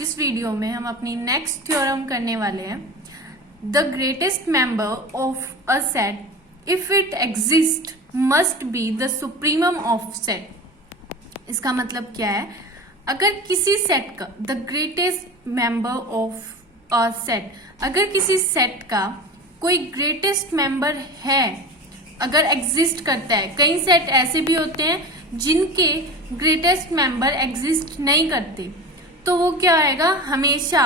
इस वीडियो में हम अपनी नेक्स्ट थ्योरम करने वाले हैं। The greatest member of a set if it exist must be the supremum of set. इसका मतलब क्या है, अगर किसी सेट का the greatest member of a set, अगर किसी सेट का कोई ग्रेटेस्ट मेंबर है, अगर एग्जिस्ट करता है। कई सेट ऐसे भी होते हैं जिनके ग्रेटेस्ट मेंबर एग्जिस्ट नहीं करते, तो वो क्या आएगा, हमेशा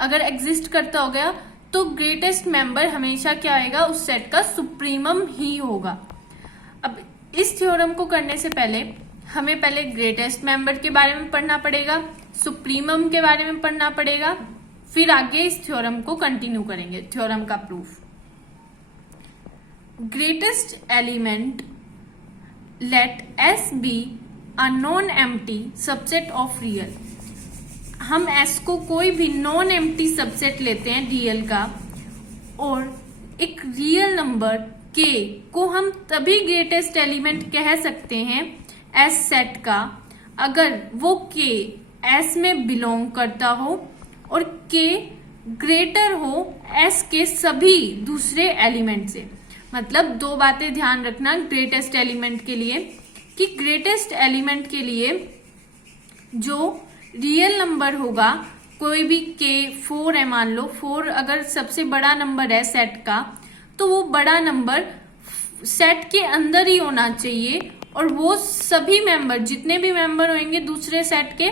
अगर एग्जिस्ट करता हो गया तो ग्रेटेस्ट मेंबर हमेशा क्या आएगा, उस सेट का सुप्रीमम ही होगा। अब इस थ्योरम को करने से पहले हमें पहले ग्रेटेस्ट मेंबर के बारे में पढ़ना पड़ेगा, सुप्रीमम के बारे में पढ़ना पड़ेगा, फिर आगे इस थ्योरम को कंटिन्यू करेंगे। थ्योरम का proof, greatest element let S be a non empty subset of real. हम एस को कोई भी नॉन एम्प्टी सबसेट लेते हैं रियल का, और एक रियल नंबर के को हम तभी ग्रेटेस्ट एलिमेंट कह सकते हैं एस सेट का, अगर वो के एस में बिलोंग करता हो और के ग्रेटर हो एस के सभी दूसरे एलिमेंट से। मतलब दो बातें ध्यान रखना ग्रेटेस्ट एलिमेंट के लिए, कि ग्रेटेस्ट एलिमेंट के लिए जो रियल नंबर होगा, कोई भी के 4 है, मान लो 4 अगर सबसे बड़ा नंबर है सेट का, तो वो बड़ा नंबर सेट के अंदर ही होना चाहिए, और वो सभी मेंबर जितने भी मेंबर होंगे दूसरे सेट के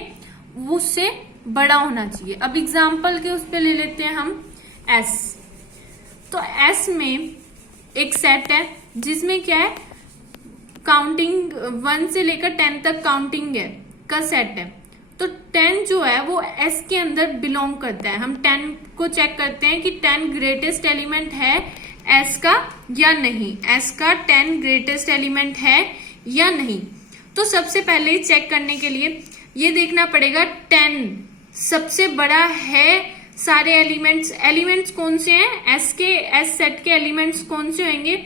उससे बड़ा होना चाहिए। अब एग्जांपल के उस पे ले लेते हैं हम एस। तो एस में एक सेट है जिसमें क्या है, काउंटिंग 1 से लेकर 10 तक काउंटिंग है का सेट है। तो 10 जो है वो एस के अंदर बिलोंग करता है। हम 10 को चेक करते हैं कि 10 ग्रेटेस्ट एलिमेंट है एस का या नहीं, एस का 10 ग्रेटेस्ट एलिमेंट है या नहीं। तो सबसे पहले चेक करने के लिए ये देखना पड़ेगा 10 सबसे बड़ा है सारे एलिमेंट्स कौन से हैं, एस सेट के एलिमेंट्स कौन से होंगे,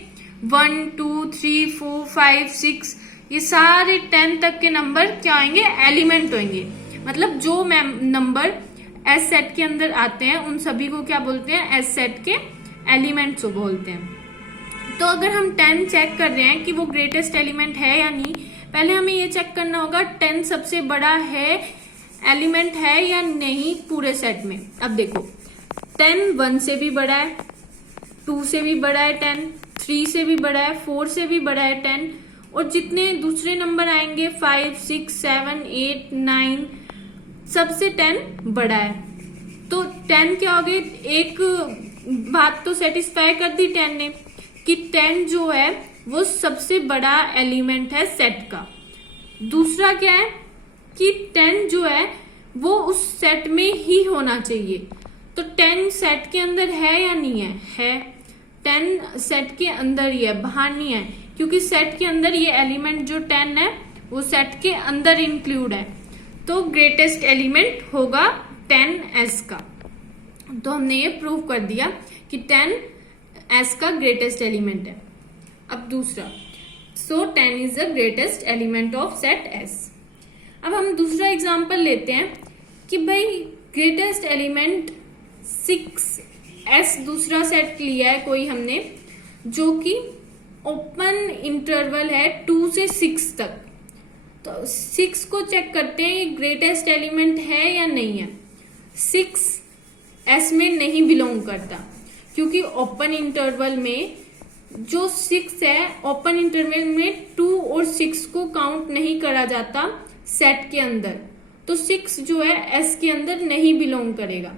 1 2 3 4 5 6, ये सारे 10 तक के नंबर क्या होंगे, एलिमेंट होंगे। मतलब जो नंबर एस सेट के अंदर आते हैं उन सभी को क्या बोलते हैं, एस सेट के एलिमेंट्स बोलते हैं। तो अगर हम 10 चेक कर रहे हैं कि वो ग्रेटेस्ट एलिमेंट है या नहीं, पहले हमें ये चेक करना होगा 10 सबसे बड़ा है एलिमेंट है या नहीं पूरे सेट में। अब देखो 10 1 से भी बड़ा है, 2 से भी बड़ा है 10, 3 से भी बड़ा है, 4 से भी बड़ा है 10, और जितने दूसरे नंबर आएंगे 5 6 7 8 9 सबसे 10 बड़ा है। तो 10 क्या हो गए, एक बात तो सेटिस्फाई कर दी 10 ने कि 10 जो है वो सबसे बड़ा एलिमेंट है सेट का। दूसरा क्या है कि 10 जो है वो उस सेट में ही होना चाहिए। तो 10 सेट के अंदर है या नहीं है 10 सेट के अंदर ही है, बाहर नहीं है, क्योंकि सेट के अंदर ये एलिमेंट जो 10 है वो सेट के अंदर इंक्लूड है। तो ग्रेटेस्ट एलिमेंट होगा 10 एस का। तो हमने ये प्रूव कर दिया कि 10 एस का ग्रेटेस्ट एलिमेंट है। अब दूसरा, सो 10 is the greatest element of set S. अब हम दूसरा एग्जांपल लेते हैं कि भाई ग्रेटेस्ट एलिमेंट 6 एस दूसरा सेट लिया है कोई हमने, जो कि ओपन इंटरवल है 2 से 6 तक। तो 6 को चेक करते हैं ये ग्रेटेस्ट एलिमेंट है या नहीं है। 6 एस में नहीं बिलोंग करता, क्योंकि ओपन इंटरवल में जो 6 है, ओपन इंटरवल में 2 और 6 को काउंट नहीं करा जाता सेट के अंदर। तो 6 जो है एस के अंदर नहीं बिलोंग करेगा।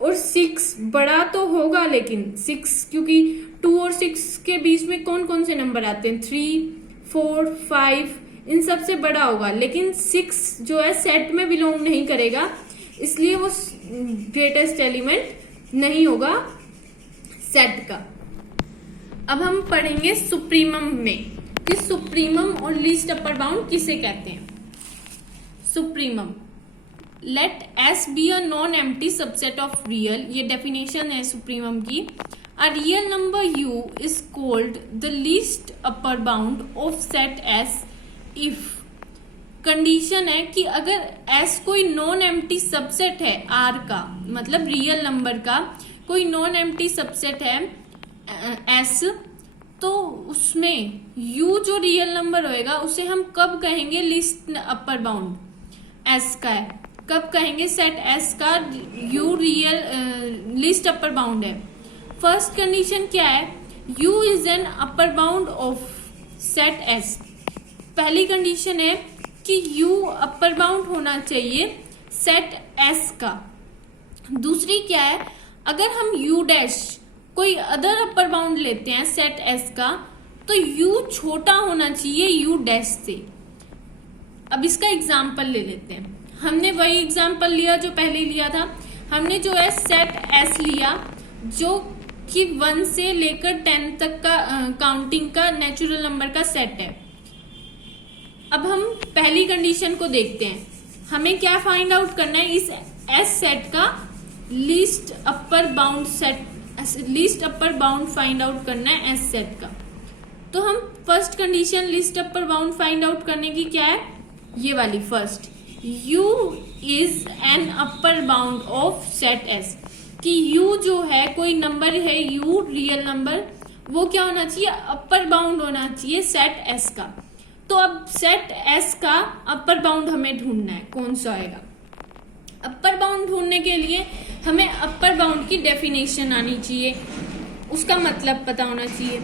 और 6 बड़ा तो होगा, लेकिन 6 क्योंकि 2 और 6 के बीच में कौन कौन से नंबर आते हैं, 3 4 5, इन सब से बड़ा होगा, लेकिन 6 जो है सेट में बिलोंग नहीं करेगा, इसलिए वो ग्रेटेस्ट एलिमेंट नहीं होगा सेट का। अब हम पढ़ेंगे सुप्रीमम में कि सुप्रीमम और लीस्ट अपर बाउंड किसे कहते हैं। Supremum, let S be a non empty subset of real, ये डेफिनेशन है सुप्रीमम की। A real number U is called the least upper bound of set S if condition है कि अगर S कोई नॉन एम्प्टी सबसेट है R का, मतलब रियल नंबर का कोई नॉन एम्प्टी सबसेट है S, तो उसमें U जो रियल नंबर होएगा उसे हम कब कहेंगे लिस्ट अपर बाउंड S का है, कब कहेंगे सेट S का U real list upper bound है। फर्स्ट कंडीशन क्या है, U is an upper bound of set S। पहली कंडीशन है कि U अपर बाउंड होना चाहिए सेट S का। दूसरी क्या है, अगर हम U डैश कोई अदर अपर बाउंड लेते हैं सेट S का, तो U छोटा होना चाहिए U डैश से। अब इसका एग्जाम्पल ले लेते हैं। हमने वही एग्जाम्पल लिया जो पहले लिया था। हमने जो है सेट S लिया जो कि 1 से लेकर 10 तक का काउंटिंग का नेचुरल नंबर का सेट है। अब हम पहली कंडीशन को देखते हैं। हमें क्या फाइंड आउट करना है, इस S सेट का least upper bound set, least upper bound find out करना है S सेट का। तो हम first condition list upper bound find out करने की क्या है, ये वाली first, U is an upper bound of set S, कि U जो है कोई नंबर है U रियल नंबर, वो क्या होना चाहिए, अपर बाउंड होना चाहिए सेट S का। तो अब सेट S का अपर बाउंड हमें ढूंढना है, कौन सा आएगा। अपर बाउंड ढूंढने के लिए हमें अपर बाउंड की डेफिनेशन आनी चाहिए, उसका मतलब पता होना चाहिए।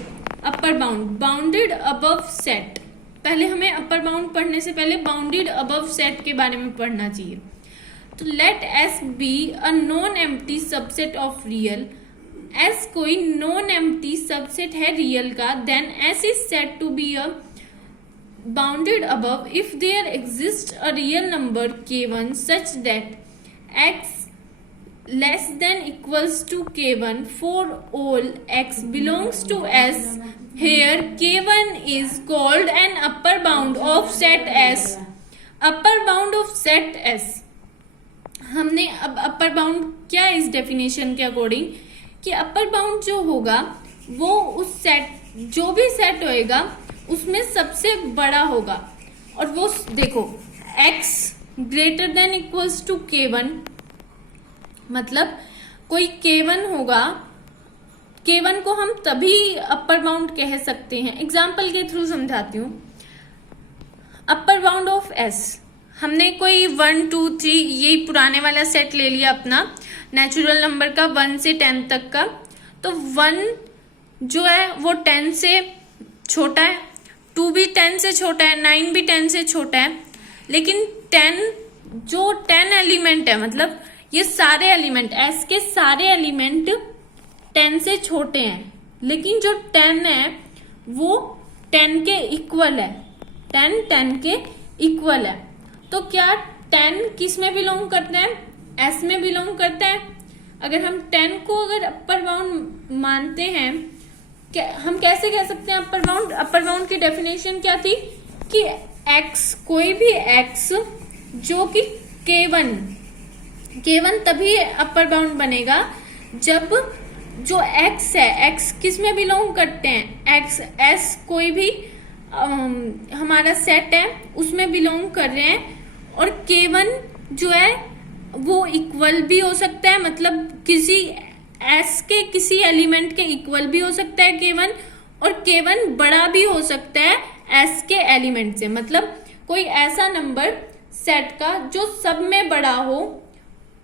Upper bound, bounded above set. पहले हमें अपर बाउंड पढ़ने से पहले बाउंडेड अबव सेट के बारे में पढ़ना चाहिए। तो let S be a non empty subset of real. S कोई नॉन एम्प्टी सबसेट है रियल का, then S is said to be a bounded above if there exists a real number k1 such that x less than equals to k1 for all x belongs to S. Here k1 is called an upper bound of set S. Upper bound of set S. हमने अब upper bound क्या है इस definition के according, कि upper bound जो होगा वो उस सेट, जो भी सेट होएगा उसमें सबसे बड़ा होगा। और वो देखो x greater than equals to k1, मतलब कोई k1 होगा, k1 को हम तभी अपर बाउंड कह सकते हैं। एग्जाम्पल के थ्रू समझाती हूँ। अपर बाउंड ऑफ S, हमने कोई 1 2 3 यही पुराने वाला सेट ले लिया अपना नेचुरल नंबर का 1 से 10 तक का। तो 1 जो है वो 10 से छोटा है, 2 भी 10 से छोटा है, 9 भी 10 से छोटा है, लेकिन 10 जो 10 एलिमेंट है, मतलब ये सारे एलिमेंट S के सारे एलिमेंट 10 से छोटे हैं, लेकिन जो 10 है वो 10 के इक्वल है, 10 के इक्वल है। तो क्या 10 किस में बिलोंग करता है, S में बिलोंग करता है। अगर हम 10 को अगर अपर बाउंड मानते हैं, हम कैसे कह सकते हैं अपर बाउंड। अपर बाउंड की डेफिनेशन क्या थी कि x, कोई भी x जो कि k1 तभी अपर बाउंड बनेगा जब जो x है, x किस में बिलोंग करते हैं, x S कोई भी हमारा सेट है उसमें बिलोंग कर रहे हैं, और k1 जो है वो इक्वल भी हो सकता है, मतलब किसी S के किसी एलिमेंट के इक्वल भी हो सकता है k1, और k1 बड़ा भी हो सकता है S के एलिमेंट से। मतलब कोई ऐसा नंबर सेट का जो सब में बड़ा हो,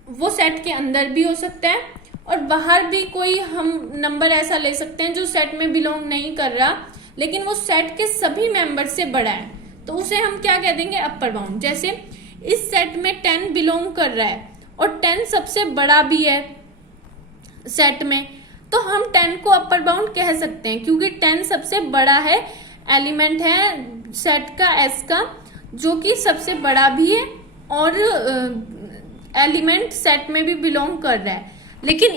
वो सेट के अंदर भी हो सकता है, और बाहर भी कोई हम नंबर ऐसा ले सकते हैं जो सेट में बिलोंग नहीं कर रहा, लेकिन वो सेट के सभी मेंबर से बड़ा है, तो उसे हम क्या कह देंगे, अपर बाउंड। जैसे इस सेट में 10 बिलोंग कर रहा है और 10 सबसे बड़ा भी है सेट में, तो हम 10 को अपर बाउंड कह सकते हैं, क्योंकि 10 सबसे बड़ा है, एलिमेंट है सेट का S का, जो कि सबसे बड़ा भी है और एलिमेंट सेट में भी बिलोंग कर रहा है। लेकिन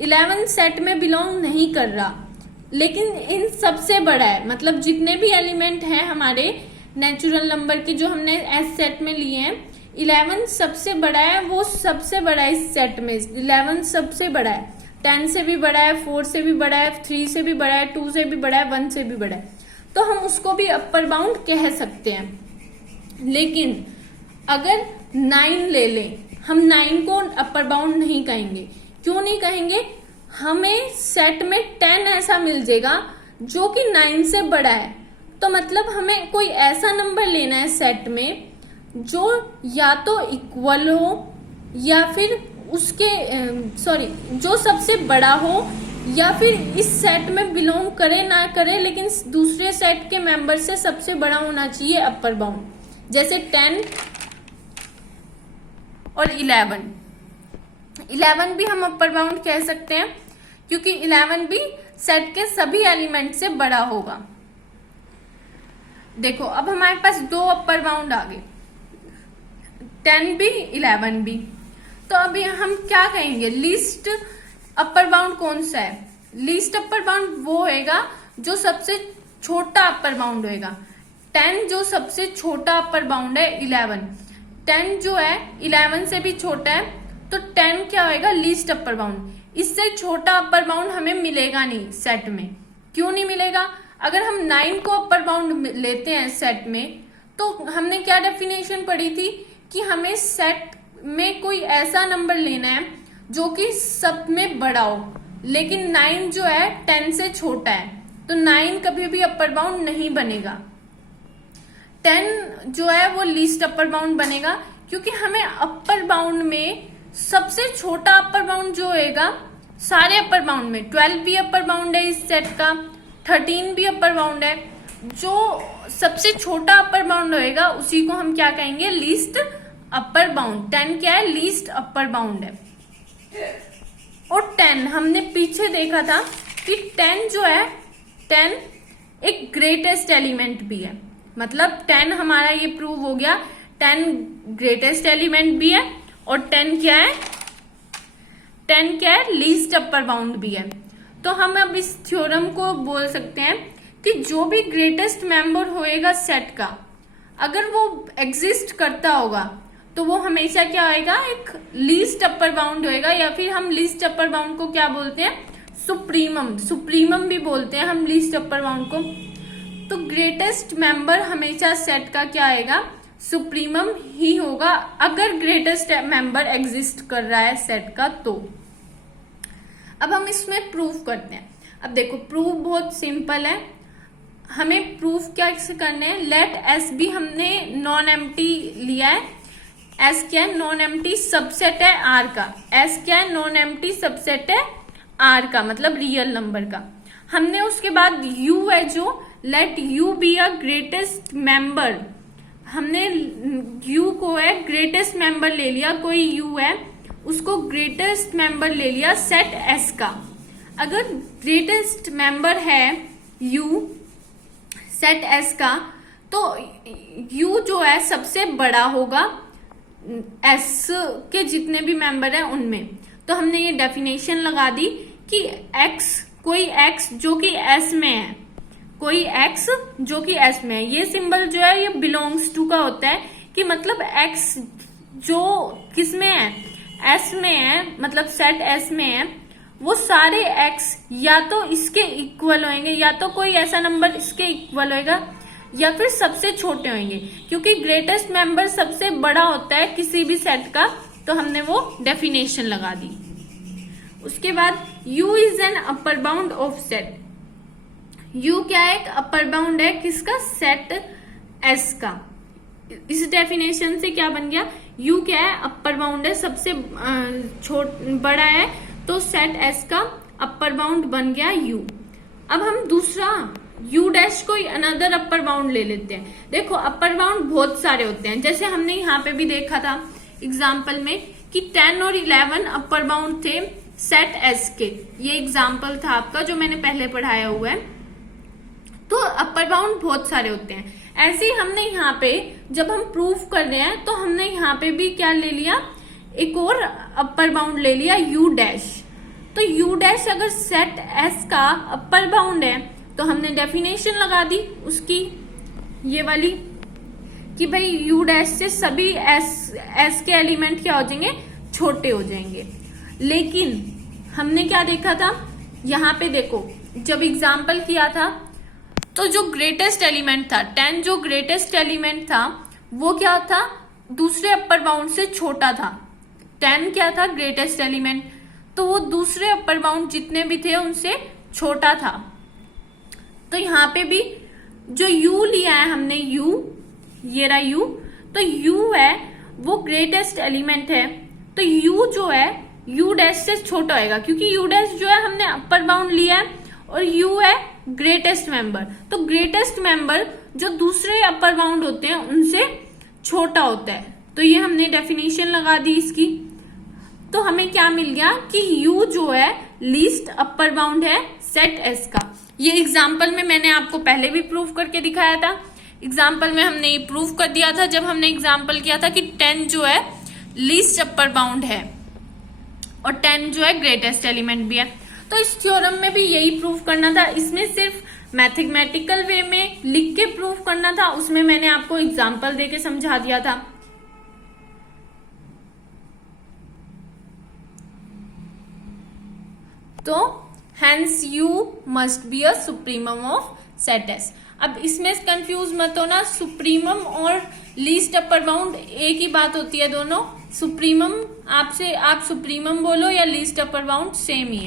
11 सेट में बिलोंग नहीं कर रहा, लेकिन इन सबसे बड़ा है, मतलब जितने भी एलिमेंट हैं हमारे नेचुरल नंबर के जो हमने S सेट में लिए हैं, 11 सबसे बड़ा है, वो सबसे बड़ा है इस सेट में। 11 सबसे बड़ा है, 10 से भी बड़ा है, 4 से भी बड़ा है, 3 से भी बड़ा है, 2 से भी बड़ा है, 1 से भी बड़ा है, तो हम उसको भी अपर बाउंड कह सकते हैं। लेकिन अगर 9 ले लें, हम 9 को अपर बाउंड नहीं कहेंगे। क्यों नहीं कहेंगे? हमें सेट में 10 ऐसा मिल जाएगा जो कि 9 से बड़ा है। तो मतलब हमें कोई ऐसा नंबर लेना है सेट में जो या तो इक्वल हो या फिर उसके जो सबसे बड़ा हो, या फिर इस सेट में बिलोंग करे ना करे लेकिन दूसरे सेट के मेंबर से सबसे बड़ा होना चाहिए अपर बाउंड। जैसे 10 और 11 भी हम अपर बाउंड कह सकते हैं क्योंकि 11 भी सेट के सभी एलिमेंट से बड़ा होगा। देखो अब हमारे पास 2 अपर बाउंड आ गए, 10 भी 11 भी। तो अभी हम क्या कहेंगे? लीस्ट अपर बाउंड कौन सा है? लीस्ट अपर बाउंड वो होएगा जो सबसे छोटा अपर बाउंड होएगा। 10 जो सबसे छोटा अपर बाउंड है, 10 जो है 11 से भी छोटा है, तो 10 क्या होएगा? Least upper bound. इससे छोटा अपर बाउंड हमें मिलेगा नहीं सेट में। क्यों नहीं मिलेगा? अगर हम 9 को अपर बाउंड लेते हैं सेट में, तो हमने क्या डेफिनेशन पढ़ी थी कि हमें सेट में कोई ऐसा नंबर लेना है जो कि सब में बड़ा हो, लेकिन 9 जो है 10 से छोटा है, तो 9 कभी भी अपर बाउंड नहीं बनेगा। 10 जो है वो लीस्ट अपर बाउंड बनेगा क्योंकि हमें अपर बाउंड में सबसे छोटा अपर बाउंड जो होएगा, सारे अपर बाउंड में 12 भी अपर बाउंड है इस सेट का, 13 भी अपर बाउंड है, जो सबसे छोटा अपर बाउंड होएगा उसी को हम क्या कहेंगे? Least upper bound. 10 क्या है? लीस्ट अपर बाउंड है। और 10 हमने पीछे देखा था कि 10 जो है 10 एक ग्रेटेस्ट एलिमेंट भी है। मतलब 10 हमारा ये प्रूव हो गया, 10 ग्रेटेस्ट एलिमेंट भी है और 10 क्या है? 10 क्या है? लीस्ट अपर बाउंड भी है। तो हम अब इस थ्योरम को बोल सकते हैं कि जो भी ग्रेटेस्ट मेंबर होएगा सेट का, अगर वो एग्जिस्ट करता होगा तो वो हमेशा क्या होएगा? एक लीस्ट अपर बाउंड होएगा, या फिर हम लीस्ट अपर बाउंड को क्या बोलते हैं? सुप्रीमम भी बोलते हैं हम लीस्ट अपर बाउंड को। तो ग्रेटेस्ट मेंबर हमेशा सेट का क्या आएगा? सुप्रीमम ही होगा अगर ग्रेटेस्ट मेंबर एग्जिस्ट कर रहा है सेट का। तो अब हम इसमें प्रूफ करते हैं। अब देखो प्रूफ बहुत सिंपल है। हमें प्रूफ क्या करना है? लेट एस भी हमने नॉन एम्प्टी लिया है। एस क्या है? नॉन एम्प्टी सबसेट है आर का। एस क्या है? नॉन एम्प्टी सबसेट है आर का, मतलब रियल नंबर का। हमने उसके बाद यू है जो, let you be a greatest member. हमने यू को है ग्रेटेस्ट मेंबर ले लिया, कोई यू है उसको ग्रेटेस्ट मेंबर ले लिया सेट एस का। अगर ग्रेटेस्ट मेंबर है यू सेट एस का, तो यू जो है सबसे बड़ा होगा एस के जितने भी मेंबर हैं उनमें। तो हमने ये डेफिनेशन लगा दी कि एक्स, कोई एक्स जो कि एस में है, कोई एक्स जो कि एस में है। ये सिंबल जो है ये बिलोंग्स टू का होता है कि मतलब एक्स जो किस में है? एस में है, मतलब सेट एस में है, वो सारे एक्स या तो इसके इक्वल होंगे, या तो कोई ऐसा नंबर इसके इक्वल होएगा, या फिर सबसे छोटे होंगे, क्योंकि ग्रेटेस्ट मेंबर सबसे बड़ा होता है किसी भी सेट का। तो हमने वो डेफिनेशन लगा दी। उसके बाद U is an upper bound of set. U क्या है? एक अपर बाउंड है किसका? सेट S का। इस डेफिनेशन से क्या बन गया? U क्या है? अपर बाउंड है, सबसे बड़ा है, तो सेट S का अपर बाउंड बन गया U। अब हम दूसरा U डैश कोई अनदर अपर बाउंड ले लेते हैं। देखो अपर बाउंड बहुत सारे होते हैं, जैसे हमने यहाँ पे भी देखा था एग्जाम्पल में कि 10 और 11 अपर बाउंड थे सेट S के। ये एग्जाम्पल था आपका जो मैंने पहले पढ़ाया हुआ है। तो अपर बाउंड बहुत सारे होते हैं। ऐसे ही हमने यहाँ पे जब हम प्रूफ कर रहे हैं तो हमने यहाँ पे भी क्या ले लिया? एक और अपर बाउंड ले लिया U डैश। तो U डैश अगर सेट S का अपर बाउंड है तो हमने डेफिनेशन लगा दी उसकी, ये वाली, कि भाई U डैश से सभी S के एलिमेंट क्या हो जाएंगे? छोटे हो जाएंगे। लेकिन हमने क्या देखा था यहाँ पे? देखो जब एग्जाम्पल किया था तो जो ग्रेटेस्ट एलिमेंट था 10, जो ग्रेटेस्ट एलिमेंट था वो क्या था, दूसरे अपर बाउंड से छोटा था। 10 क्या था, ग्रेटेस्ट एलिमेंट, तो वो दूसरे अपर बाउंड जितने भी थे उनसे छोटा था। तो यहाँ पे भी जो u लिया है हमने, u, ये रहा u, तो u है वो ग्रेटेस्ट एलिमेंट है, तो u जो है u डैश से छोटा होगा, क्योंकि u डैश जो है हमने अपर बाउंड लिया है और u है ग्रेटेस्ट मेंबर। तो ग्रेटेस्ट मेंबर जो दूसरे अपर बाउंड होते हैं उनसे छोटा होता है। तो ये हमने डेफिनेशन लगा दी इसकी। तो हमें क्या मिल गया कि u जो है लीस्ट अपर बाउंड है सेट S का। ये एग्जाम्पल में मैंने आपको पहले भी प्रूव करके दिखाया था। एग्जाम्पल में हमने ये प्रूव कर दिया था जब हमने एग्जाम्पल किया था कि 10 जो है लीस्ट अपर बाउंड है और 10 जो है ग्रेटेस्ट एलिमेंट भी है। तो इस थ्योरम में भी यही प्रूव करना था। इसमें सिर्फ मैथमेटिकल वे में लिख के प्रूव करना था, उसमें मैंने आपको एग्जाम्पल देके समझा दिया था। तो hence u must be a supremum of set S। अब इसमें कंफ्यूज मत होना, सुप्रीमम और लीस्ट अपर बाउंड एक ही बात होती है दोनों। सुप्रीमम आपसे आप सुप्रीमम बोलो या लीस्ट अपर बाउंड सेम ही है।